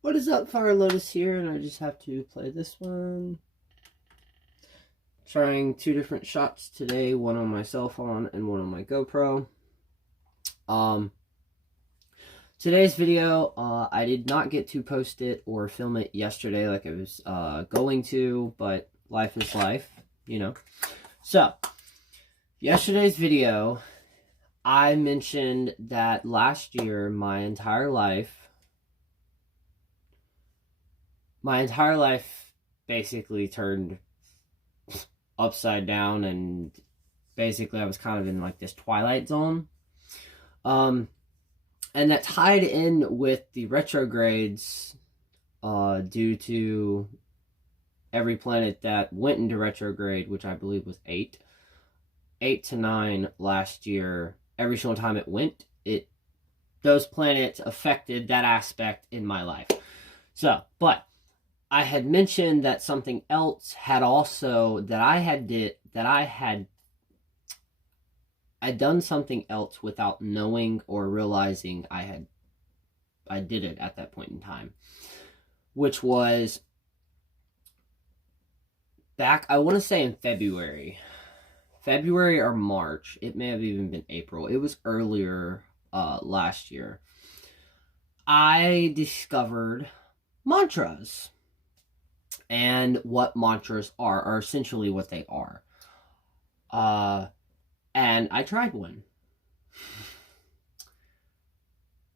What is up, Fire Lotus here, and I just have to play this one. Trying two different shots today, one on my cell phone and one on my GoPro. Today's video, I did not get to post it or film it yesterday like I was going to, but life is life, you know. So, yesterday's video, I mentioned that last year, my entire life basically turned upside down, and basically I was kind of in like this twilight zone. And that tied in with the retrogrades due to every planet that went into retrograde, which I believe was 8 to 9 last year. Every single time it went, those planets affected that aspect in my life. So, but I had mentioned that something else had also, I'd done something else without knowing or realizing I did it at that point in time, which was back, I want to say in February or March. It may have even been April. It was earlier last year. I discovered mantras. And what mantras are essentially what they are. And I tried one.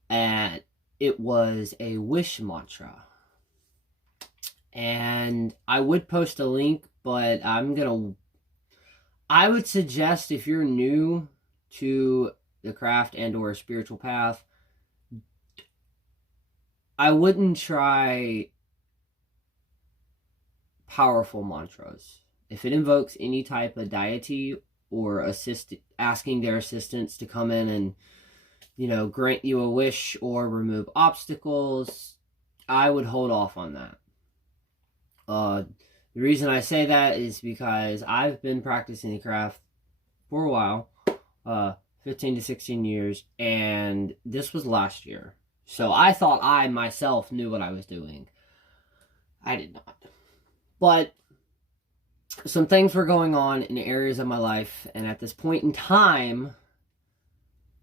And it was a wish mantra. And I would post a link, but I would suggest, if you're new to the craft and or spiritual path, I wouldn't try powerful mantras. If it invokes any type of deity or asking their assistants to come in and, grant you a wish or remove obstacles, I would hold off on that. The reason I say that is because I've been practicing the craft for a while, 15 to 16 years, and this was last year. So I thought I myself knew what I was doing. I did not. But some things were going on in areas of my life, and at this point in time,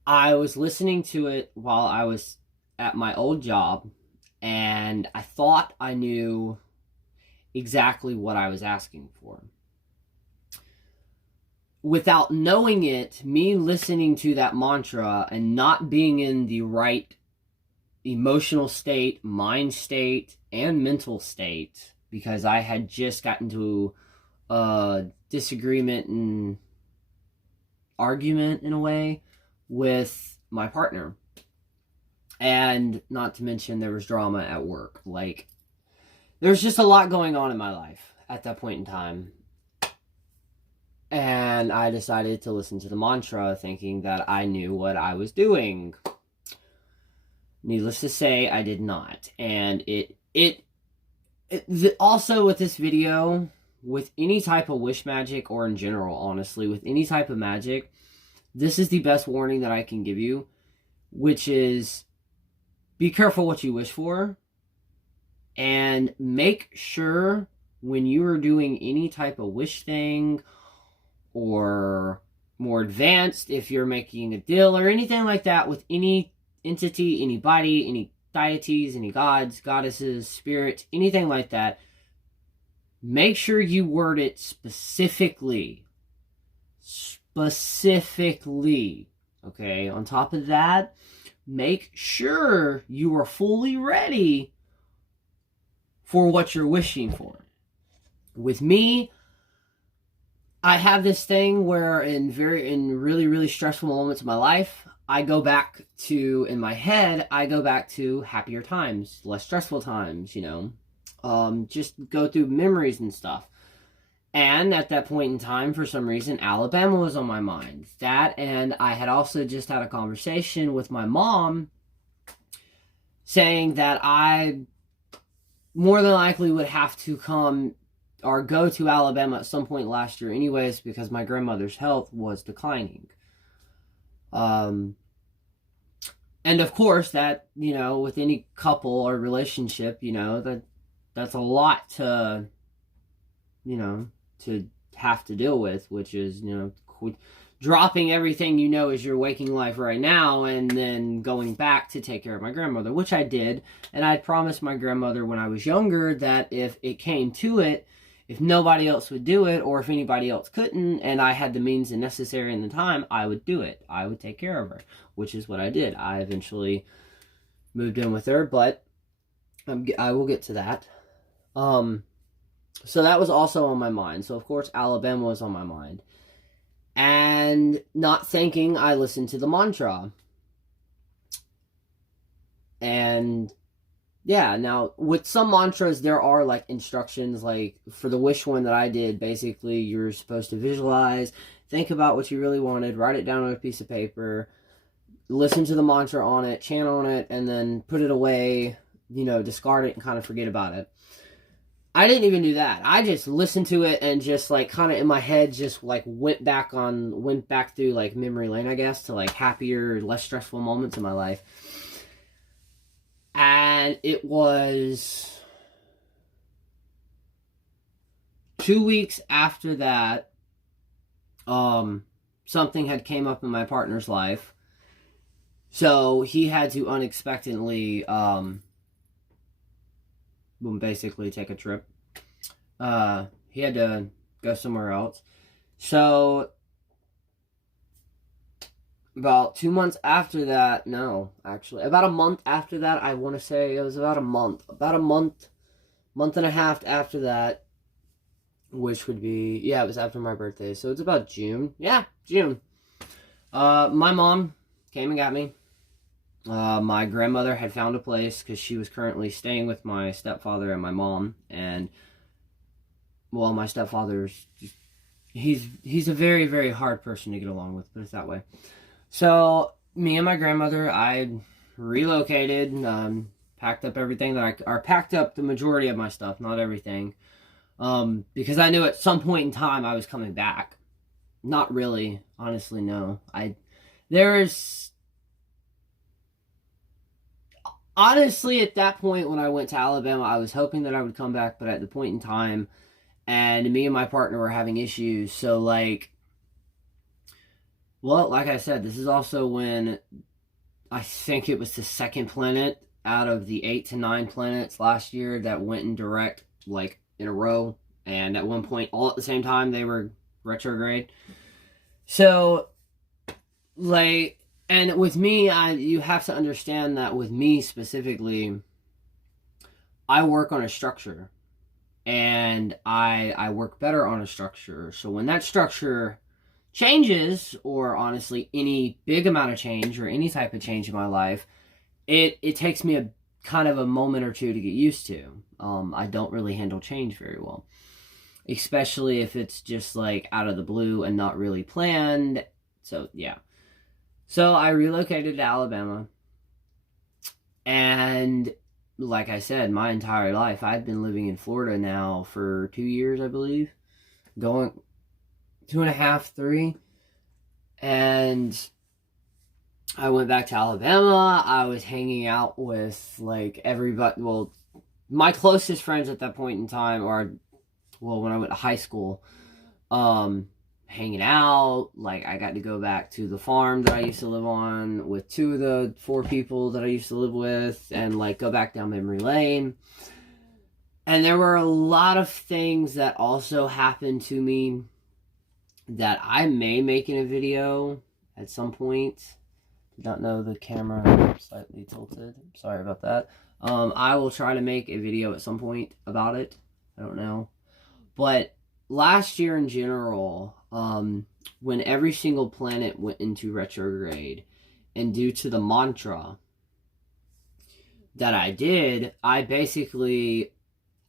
I was listening to it while I was at my old job, and I thought I knew exactly what I was asking for. Without knowing it, me listening to that mantra and not being in the right emotional state, mind state, and mental state, because I had just gotten to a disagreement and argument in a way with my partner. And not to mention there was drama at work. Like, there's just a lot going on in my life at that point in time. And I decided to listen to the mantra thinking that I knew what I was doing. Needless to say, I did not. And also with this video, with any type of wish magic, or in general, honestly, with any type of magic, this is the best warning that I can give you, which is be careful what you wish for, and make sure when you are doing any type of wish thing, or more advanced, if you're making a deal or anything like that with any entity, anybody, any deities, any gods, goddesses, spirits, anything like that, make sure you word it specifically. Okay? On top of that, make sure you are fully ready for what you're wishing for. With me, I have this thing where in really, really stressful moments of my life, in my head, I go back to happier times, less stressful times, just go through memories and stuff. And at that point in time, for some reason, Alabama was on my mind. That, and I had also just had a conversation with my mom saying that I more than likely would have to come or go to Alabama at some point last year anyways, because my grandmother's health was declining. And of course, that, with any couple or relationship, that's a lot to, to have to deal with, which is, dropping everything is your waking life right now and then going back to take care of my grandmother, which I did. And I promised my grandmother when I was younger that if it came to it, if nobody else would do it, or if anybody else couldn't, and I had the means and necessary and the time, I would do it. I would take care of her, which is what I did. I eventually moved in with her, but I will get to that. So that was also on my mind. So of course Alabama was on my mind. And not thinking, I listened to the mantra. And yeah, now with some mantras there are like instructions, like for the wish one that I did, basically you're supposed to visualize, think about what you really wanted, write it down on a piece of paper, listen to the mantra on it, chant on it, and then put it away, discard it and kind of forget about it. I didn't even do that. I just listened to it and just like kind of in my head just like went back through like memory lane, I guess, to like happier, less stressful moments in my life. And it was 2 weeks after that, something had came up in my partner's life. So he had to unexpectedly, basically take a trip. He had to go somewhere else. So about 2 months after that, no, actually, about a month after that, I want to say it was about a month and a half after that, which would be, yeah, it was after my birthday. So it's about June. Yeah, June. My mom came and got me. My grandmother had found a place because she was currently staying with my stepfather and my mom. And, well, my stepfather's just, he's a very, very hard person to get along with, put it that way. So, me and my grandmother, I relocated, packed up everything packed up the majority of my stuff, not everything. Because I knew at some point in time I was coming back. Not really, honestly, no. Honestly, at that point when I went to Alabama, I was hoping that I would come back, but at the point in time, and me and my partner were having issues, so like I said, this is also when I think it was the second planet out of the 8 to 9 planets last year that went in direct, like, in a row, and at one point, all at the same time, they were retrograde. So, like, and with me, you have to understand that with me specifically, I work on a structure, and I work better on a structure. So when that structure changes, or honestly any big amount of change or any type of change in my life, it takes me a kind of a moment or two to get used to. I don't really handle change very well, especially if it's just like out of the blue and not really planned. So yeah. So I relocated to Alabama, and like I said, my entire life, I've been living in Florida now for 2 years, I believe. Going 2.5, 3. And I went back to Alabama. I was hanging out with like everybody. Well, my closest friends at that point in time, when I went to high school, hanging out. Like, I got to go back to the farm that I used to live on with 2 of the 4 people that I used to live with, and like go back down memory lane. And there were a lot of things that also happened to me that I may make in a video at some point. Did not know the camera slightly tilted. Sorry about that. I will try to make a video at some point about it. I don't know. But last year in general, when every single planet went into retrograde, and due to the mantra that I did, I basically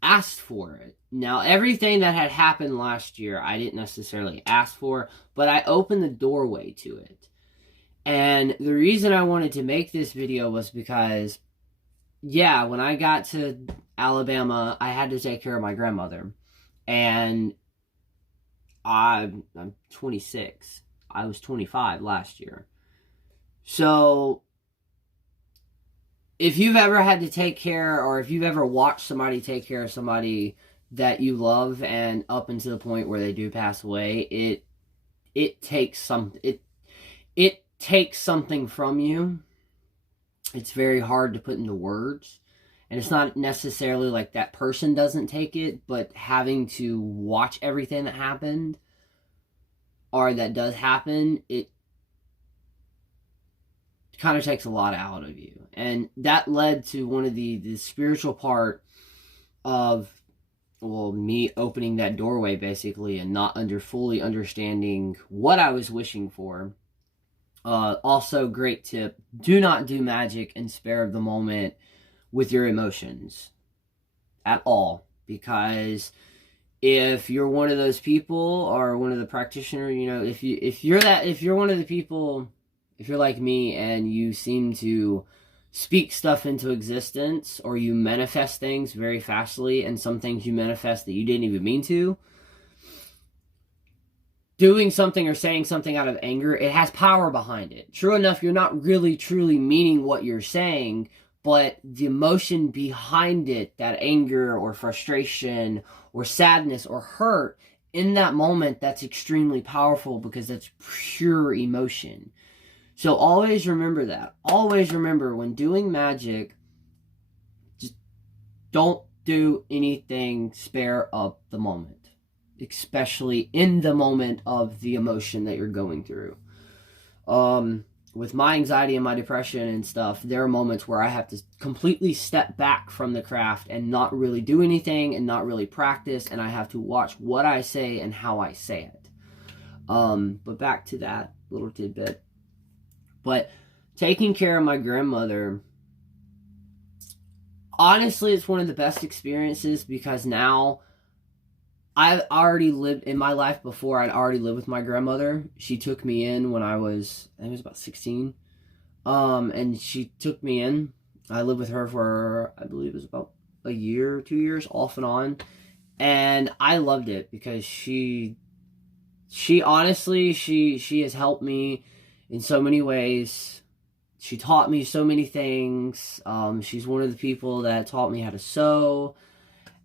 asked for it. Now, everything that had happened last year, I didn't necessarily ask for, but I opened the doorway to it. And the reason I wanted to make this video was because, yeah, when I got to Alabama, I had to take care of my grandmother. And I'm 26. I was 25 last year. So if you've ever had to take care, or if you've ever watched somebody take care of somebody that you love, and up until the point where they do pass away, it takes it takes something from you. It's very hard to put into words. And it's not necessarily like that person doesn't take it, but having to watch everything that happened, or that does happen, it kind of takes a lot out of you. And that led to one of the spiritual part of, well, me opening that doorway, basically, and not fully understanding what I was wishing for. Also, great tip, do not do magic and spare of the moment with your emotions at all, because if you're one of those people, or one of the practitioners, if you're one of the people, if you're like me and you seem to speak stuff into existence, or you manifest things very fastly, and some things you manifest that you didn't even mean to, doing something or saying something out of anger, it has power behind it. True enough, you're not really truly meaning what you're saying, but the emotion behind it, that anger or frustration or sadness or hurt, in that moment, that's extremely powerful, because that's pure emotion. So always remember that. Always remember, when doing magic, just don't do anything spare of the moment, especially in the moment of the emotion that you're going through. With my anxiety and my depression and stuff, there are moments where I have to completely step back from the craft and not really do anything and not really practice, and I have to watch what I say and how I say it. But back to that little tidbit. But taking care of my grandmother, honestly, it's one of the best experiences, because now I've already lived in my life before. I'd already lived with my grandmother. She took me in when I was about 16. And she took me in. I lived with her for, I believe it was about a year, 2 years, off and on. And I loved it, because she honestly, she has helped me in so many ways. She taught me so many things. She's one of the people that taught me how to sew.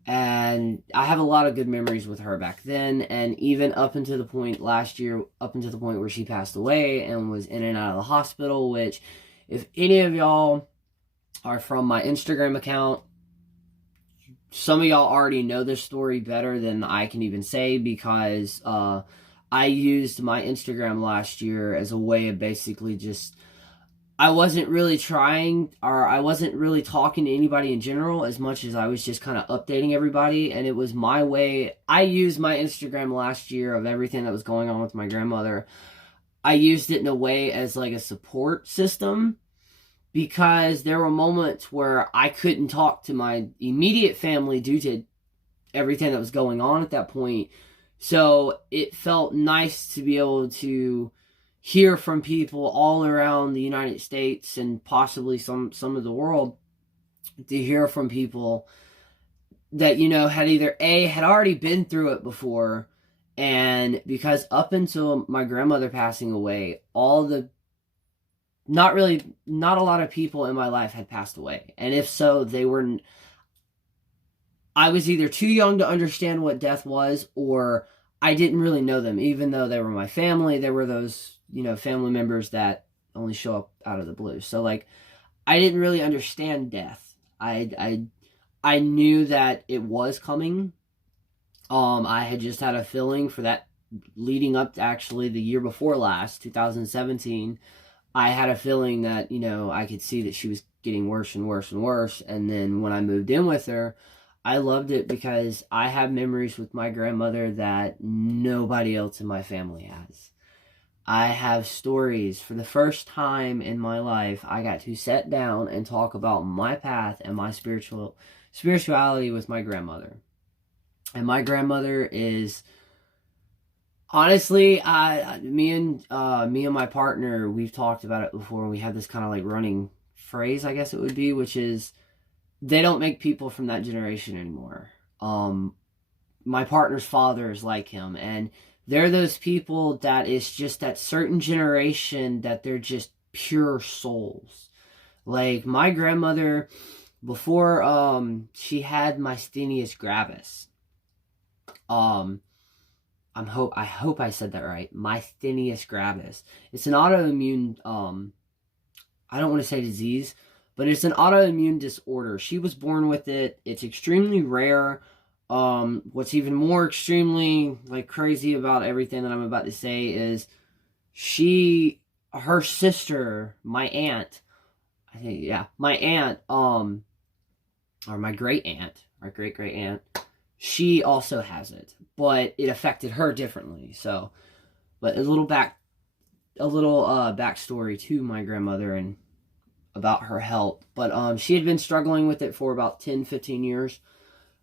And I have a lot of good memories with her back then, and even up until the point last year, up until the point where she passed away and was in and out of the hospital, which, if any of y'all are from my Instagram account, some of y'all already know this story better than I can even say, because I used my Instagram last year as a way of basically just, I wasn't really trying, or I wasn't really talking to anybody in general, as much as I was just kind of updating everybody. And it was my way. I used my Instagram last year, of everything that was going on with my grandmother, I used it in a way as like a support system, because there were moments where I couldn't talk to my immediate family due to everything that was going on at that point. So it felt nice to be able to hear from people all around the United States, and possibly some of the world, to hear from people that, had either had already been through it before. And because up until my grandmother passing away, not a lot of people in my life had passed away. And if so, I was either too young to understand what death was, or I didn't really know them. Even though they were my family, there were those, family members that only show up out of the blue. So, like, I didn't really understand death. I knew that it was coming. I had just had a feeling for that leading up to actually the year before last, 2017. I had a feeling that, I could see that she was getting worse and worse and worse. And then when I moved in with her, I loved it, because I have memories with my grandmother that nobody else in my family has. I have stories. For the first time in my life, I got to sit down and talk about my path and my spirituality with my grandmother. And my grandmother is, honestly, me and my partner, we've talked about it before. We have this kind of like running phrase, I guess it would be, which is, they don't make people from that generation anymore. My partner's father is like him, and they're those people that is just that certain generation that they're just pure souls. Like, my grandmother, before she had myasthenia gravis, I hope I said that right. Myasthenia gravis. It's an autoimmune I don't want to say disease, but it's an autoimmune disorder. She was born with it. It's extremely rare. What's even more extremely like crazy about everything that I'm about to say is her sister, my aunt, I think, yeah, my aunt, or my great aunt, my great great aunt, she also has it, but it affected her differently. So, but a little backstory to my grandmother and about her health. But she had been struggling with it for about 10-15 years.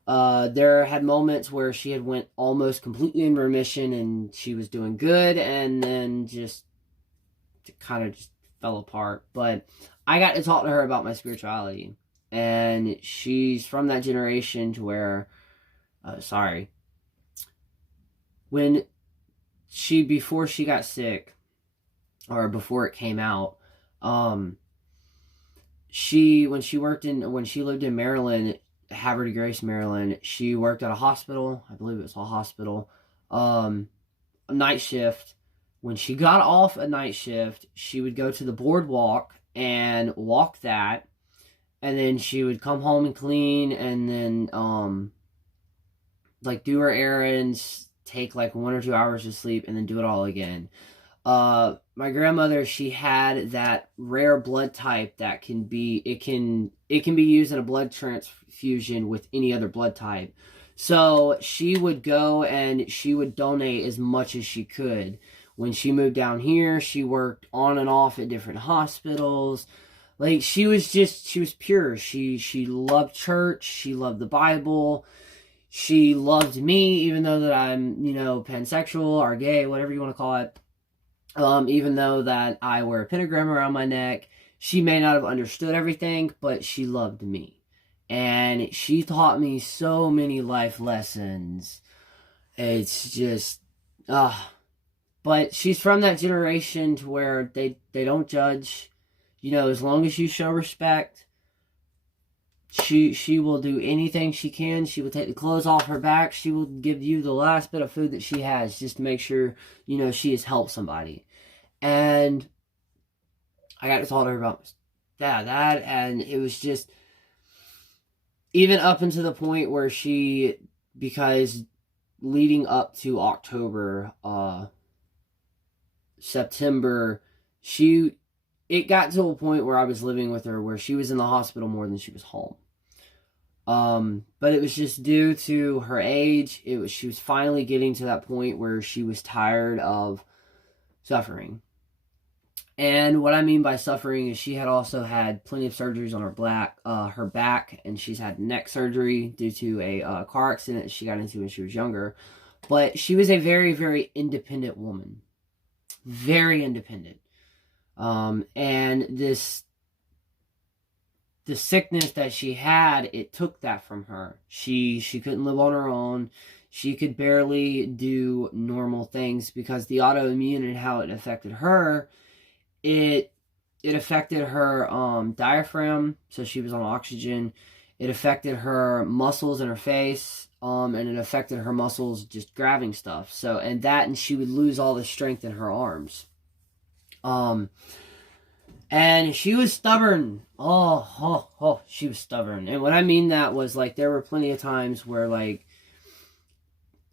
There had moments where she had went almost completely in remission and she was doing good, and then just kind of just fell apart. But I got to talk to her about my spirituality, and she's from that generation to where when before she got sick, or before it came out, when she lived in Maryland, Havre de Grace, Maryland, she worked at a hospital. I believe it was a hospital. A night shift. When she got off a night shift, she would go to the boardwalk and walk that, and then she would come home and clean, and then like do her errands, take like 1 or 2 hours of sleep, and then do it all again. My grandmother, she had that rare blood type that can be used in a blood transfusion with any other blood type. So she would go and she would donate as much as she could. When she moved down here, she worked on and off at different hospitals. Like, she was pure. She loved church. She loved the Bible. She loved me, even though that I'm, pansexual or gay, whatever you want to call it. Even though that I wear a pentagram around my neck, she may not have understood everything, but she loved me. And she taught me so many life lessons. It's just, but she's from that generation to where they don't judge. As long as you show respect, she will do anything she can. She will take the clothes off her back. She will give you the last bit of food that she has just to make sure, she has helped somebody. And I got to talk to her about that, and it was just, even up into the point where because leading up to October, September, it got to a point where I was living with her where she was in the hospital more than she was home. But it was just due to her age. She was finally getting to that point where she was tired of suffering. And what I mean by suffering is she had also had plenty of surgeries on her back, and she's had neck surgery due to a car accident she got into when she was younger. But she was a very, very independent woman. Very independent. And the sickness that she had, it took that from her. She couldn't live on her own. She could barely do normal things because the autoimmune and how it affected her, it affected her diaphragm, so she was on oxygen. It affected her muscles in her face, and it affected her muscles just grabbing stuff. So, and she would lose all the strength in her arms. And she was stubborn. She was stubborn. And what I mean that was, like, there were plenty of times where, like,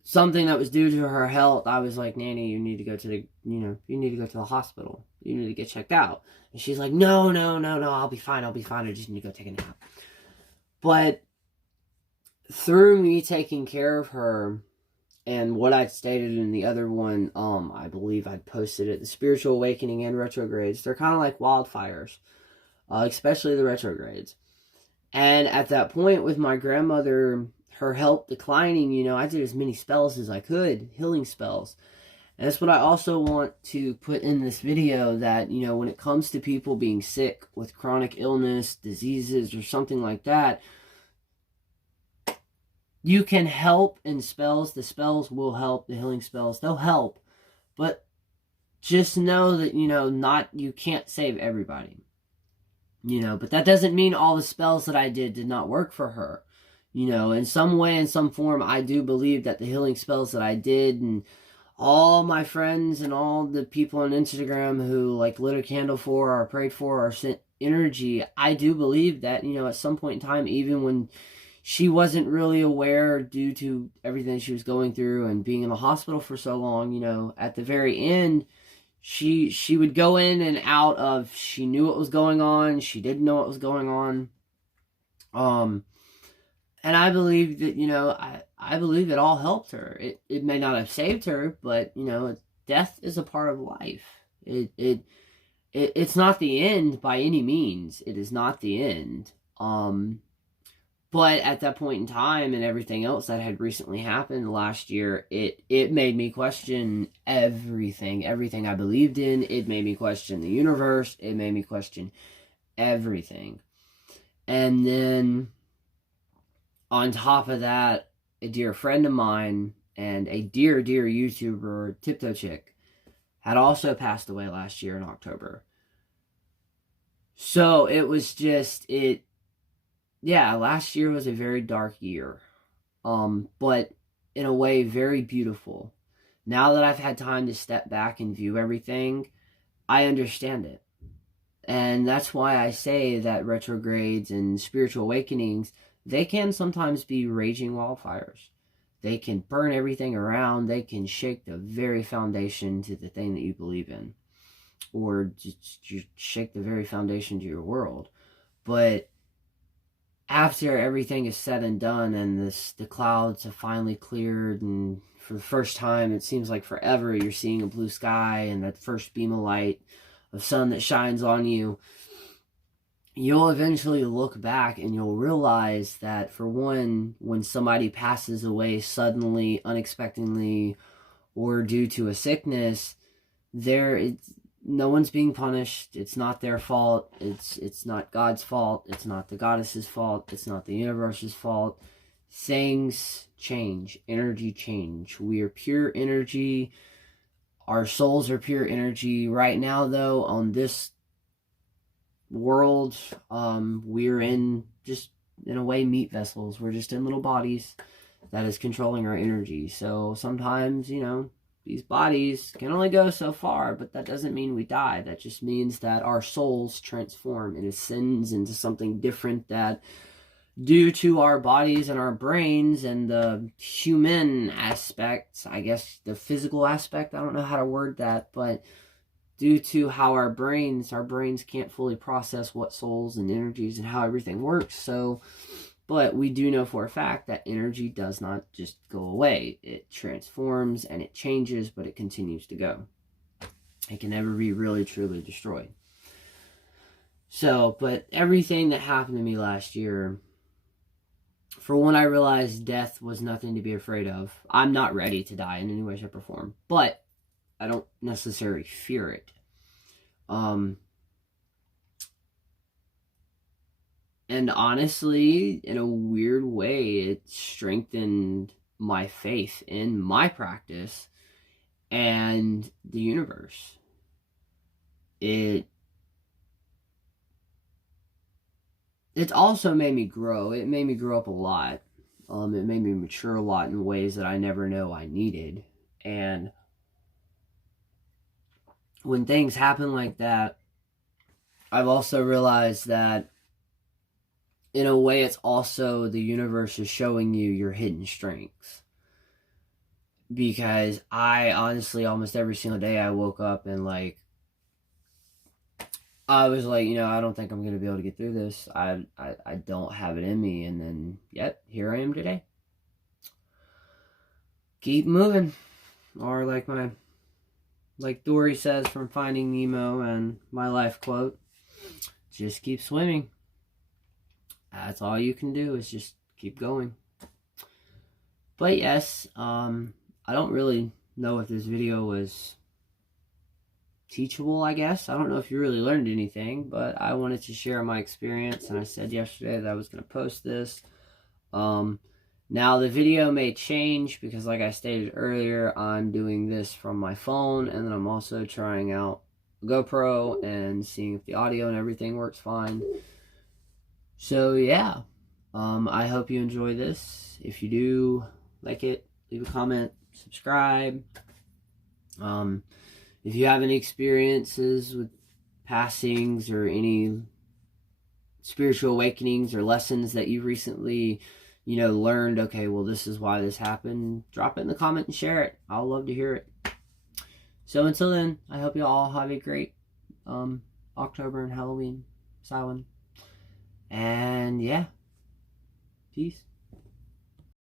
something that was due to her health, I was like, Nanny, you need to go to the hospital. You need to get checked out. And she's like, no, I'll be fine. I just need to go take a nap. But through me taking care of her, and what I'd stated in the other one, I believe I'd posted it, the spiritual awakening and retrogrades, they're kind of like wildfires, especially the retrogrades. And at that point with my grandmother, her health declining, I did as many spells as I could, healing spells. And that's what I also want to put in this video, that, when it comes to people being sick with chronic illness, diseases, or something like that, you can help in spells. The spells will help. The healing spells, they'll help. But just know that, you can't save everybody. You know, but that doesn't mean all the spells that I did not work for her. You know, in some way, in some form, I do believe that the healing spells that I did, and all my friends and all the people on Instagram who like lit a candle for or prayed for or sent energy, I do believe that, you know, at some point in time, even when she wasn't really aware due to everything she was going through and being in the hospital for so long, you know, at the very end, she would go in and out of, she knew what was going on, she didn't know what was going on. And I believe that, you know, I believe it all helped her. It may not have saved her, but, you know, death is a part of life. It's not the end by any means. It is not the end. But at that point in time and everything else that had recently happened last year, it made me question everything I believed in. It made me question the universe. It made me question everything. And then on top of that, a dear friend of mine and a dear YouTuber, Tiptoe Chick, had also passed away last year in October. So it was just, last year was a very dark year. But in a way, very beautiful. Now that I've had time to step back and view everything, I understand it. And that's why I say that retrogrades and spiritual awakenings, they can sometimes be raging wildfires. They can burn everything around. They can shake the very foundation to the thing that you believe in. Or just shake the very foundation to your world. But after everything is said and done and the clouds have finally cleared, and for the first time, it seems like forever, you're seeing a blue sky and that first beam of light of sun that shines on you, you'll eventually look back and you'll realize that, for one, when somebody passes away suddenly, unexpectedly, or due to a sickness, no one's being punished. It's not their fault. It's not God's fault. It's not the goddess's fault. It's not the universe's fault. Things change. Energy change. We are pure energy. Our souls are pure energy. Right now, though, on this world, we're in a way, meat vessels. We're just in little bodies that is controlling our energy. So sometimes, you know, these bodies can only go so far, but that doesn't mean we die. That just means that our souls transform and ascends into something different, that due to our bodies and our brains and the human aspects, I guess the physical aspect, I don't know how to word that, but due to how our brains can't fully process what souls and energies and how everything works. So, but we do know for a fact that energy does not just go away. It transforms and it changes, but it continues to go. It can never be really, truly destroyed. So, but everything that happened to me last year, for one, I realized death was nothing to be afraid of. I'm not ready to die in any way, shape, or form, but I don't necessarily fear it. And honestly, in a weird way, it strengthened my faith in my practice and the universe. It also made me grow. It made me grow up a lot. It made me mature a lot in ways that I never know I needed. And when things happen like that, I've also realized that in a way, it's also the universe is showing you your hidden strengths. Because I honestly, almost every single day, I woke up and I was like, you know, I don't think I'm going to be able to get through this. I don't have it in me. And then, yep, here I am today. Keep moving. Or like Dory says from Finding Nemo and my life quote, just keep swimming. That's all you can do, is just keep going. But yes, I don't really know if this video was teachable, I guess. I don't know if you really learned anything, but I wanted to share my experience, and I said yesterday that I was going to post this. Now the video may change because, like I stated earlier, I'm doing this from my phone, and then I'm also trying out GoPro and seeing if the audio and everything works fine. So yeah, I hope you enjoy this. If you do like it, leave a comment, subscribe. If you have any experiences with passings or any spiritual awakenings or lessons that you've recently, learned, okay, well, this is why this happened, drop it in the comment and share it. I'll love to hear it. So until then, I hope you all have a great October and Halloween, Samhain. And yeah, peace.